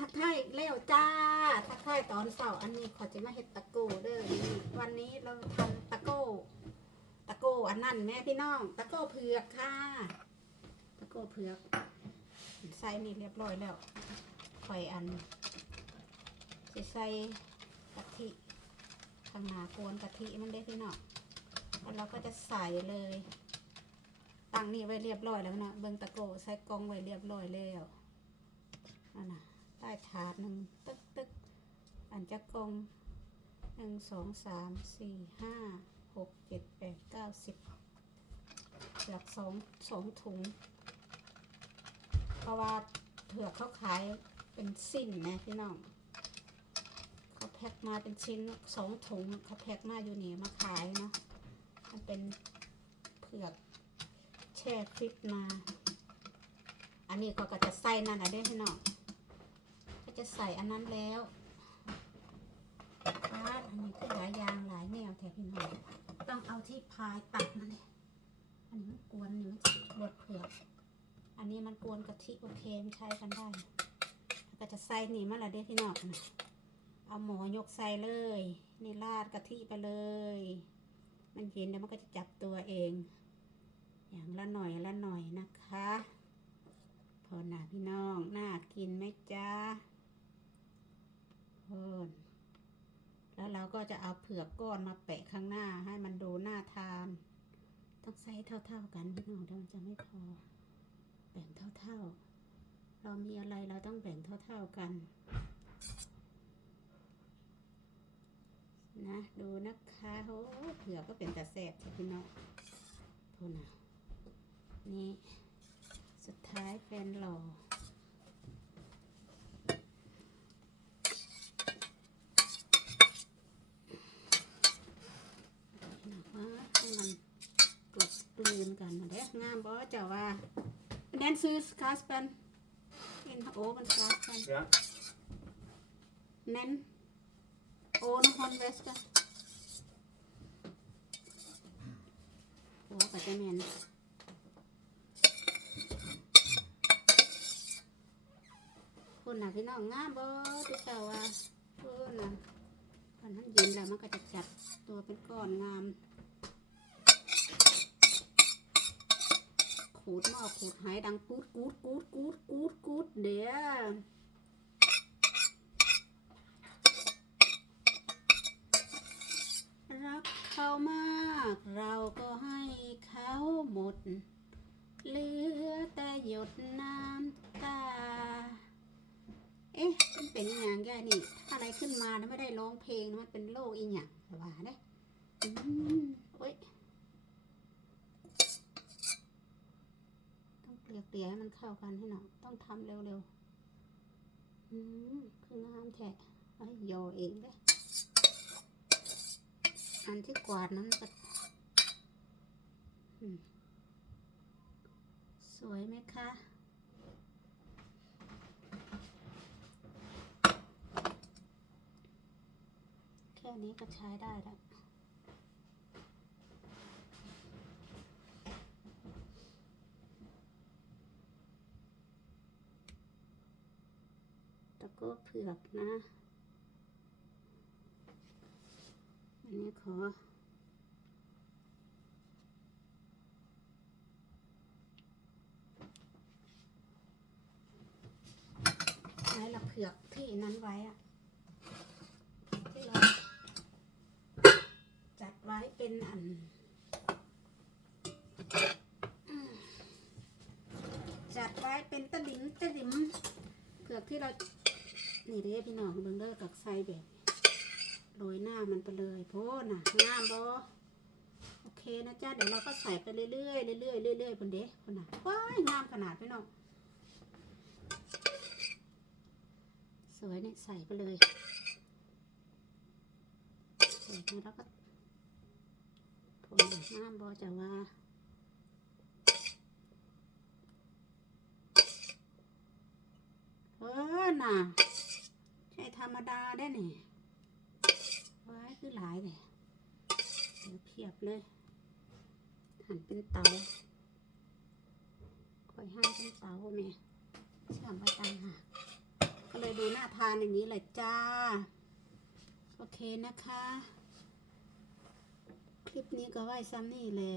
ทักทายแล้วจ้า ทักทายตอนเสาร์อันนี้ขอจะมาเห็ดตะโก้เด้อวันนี้เราทำตะโก้ตะโก้อันนั้นแม่พี่น้อง ตะโก้เผือกค่ะ ตะโก้เผือกใส่นี่เรียบร้อยแล้วคอยอันจะใส่กะทิข้างหน้ากวนกะทิมันได้พี่น้องแล้วเราก็จะใส่เลยตั้งนี่ไว้เรียบร้อยแล้วนะเบิ้งตะโก้ใส่กองไว้เรียบร้อยแล้วนั่นนะ ใต้ถาดหนึ่งตึกตึกอันจะกล่องหนึ่งสองสามสี่ห้าหกเจ็ดแปดเก้าสิบเผือกสองสองถุง เพราะว่าเผือกเขาขายเป็นสิ้นนะพี่น้องเขาแพ็คมาเป็นชิ้นสองถุงเขาแพ็คมาอยู่นี่มาขายเนาะมันเป็นเผือกแช่ฟริตมา อันนี้ก็ก็จะใส่นั่นอะเด้พี่น้อง จะใส่อันนั้นแล้วพาดอันนี้ก็หลายยางหลายแนวแถวพี่น้องต้องเอาที่พายตัดนั่นเลยอันนี้มันกวนนี่มันบดเผือกอันนี้มันกวนกะทิโอเคมันใช้กันได้แล้วก็จะใส่นี่มาละเด้อพี่น้องนะเอาหมอยกใส่เลยนี่ราดกะทิไปเลย มันเย็นแล้วมันก็จะจับตัวเอง อย่างละหน่อยละหน่อยนะคะพอหนาพี่น้องน่ากินไหมจ๊ะพนแล้ว เราก็จะเอาเผือกก้อนมาแปะข้างหน้าให้มันดูน่าทาน ต้องใส่เท่าๆกันพี่น้องเดี๋ยวมันจะไม่พอ แบ่งเท่าๆ เรามีอะไรเราต้องแบ่งเท่าๆกันนะดูนะคะโอ้เผือกก็เป็นแต่แสบใช่พี่น้องพูนะนี่สุดท้ายแฟนหล่อพี่น้องว่าให้มันกล บกลืนกันนะเด้งามบ่เจ้าว่าแดนซื้อสกาสเปนอินโอมันสกาสเปน Ja, แน่นโอนฮอนเวสต์โอ้ปัจจัยแมน คุณน่ะพี่น้องงามบ่ที่เจ้าว่าคุณน่ะตอนนั้นเย็นแล้วมันก็จะจัดตัวเป็นก้อนงาม ขูดหม้อขูดหายดังกูดกูดกูดกูดกูดกูดเดี๋ยวรักเขามากเราก็ให้เขาหมด เหลือแต่หยดน้ำตา เอ๊ะมันเป็นอย่างแกนี่ ถ้าอะไรขึ้นมานะไม่ได้ร้องเพลงนะมันเป็นโรคอีหยังว่าเด้อืมโอ้ย ต้อง เกลี่ยเกลี่ยให้มันเข้ากันให้หน่อยต้องทำเร็วๆ อืมคืองามแท้ไอ้ยโยเองเด้อันที่กวาดนั้นก็สวยไหมคะแค่นี้ก็ใช้ได้แล้ว ก้เผือกนะอันนี้ขอ ไว้ละเผือกที่นั้นไว้อะที่เราจัดไว้เป็นอันจัดไว้เป็นตะดิมตะดิมเผือกที่เรา นี่เด้พี่น้องเบิ่งเด้อกับไซแบบโรยหน้ามันไปเลยโพน่ะงามบอโอเคนะจ๊ะเดี๋ยวเราก็ใส่ไปเรื่อยๆเรื่อยๆเรื่อยๆบนเด็กคนน่ะว้ายงามขนาดพี่น้องสวยเนี่ยใส่ไปเลยใส่ไปแล้วก็ผลงามบอจะว่าเออน่ะ ดาได้เนี่ยไว้คือหลายเลยเดี๋ยวเพียบเลย หั่นเป็นเตาคอยหั่นเป็นเตาแม่ช่างไว้ต่างหากก็เลยดูน่าทานอย่างนี้เลยจ้า โอเคนะคะ คลิปนี้ก็ไว้ซ้ำนี่แหละ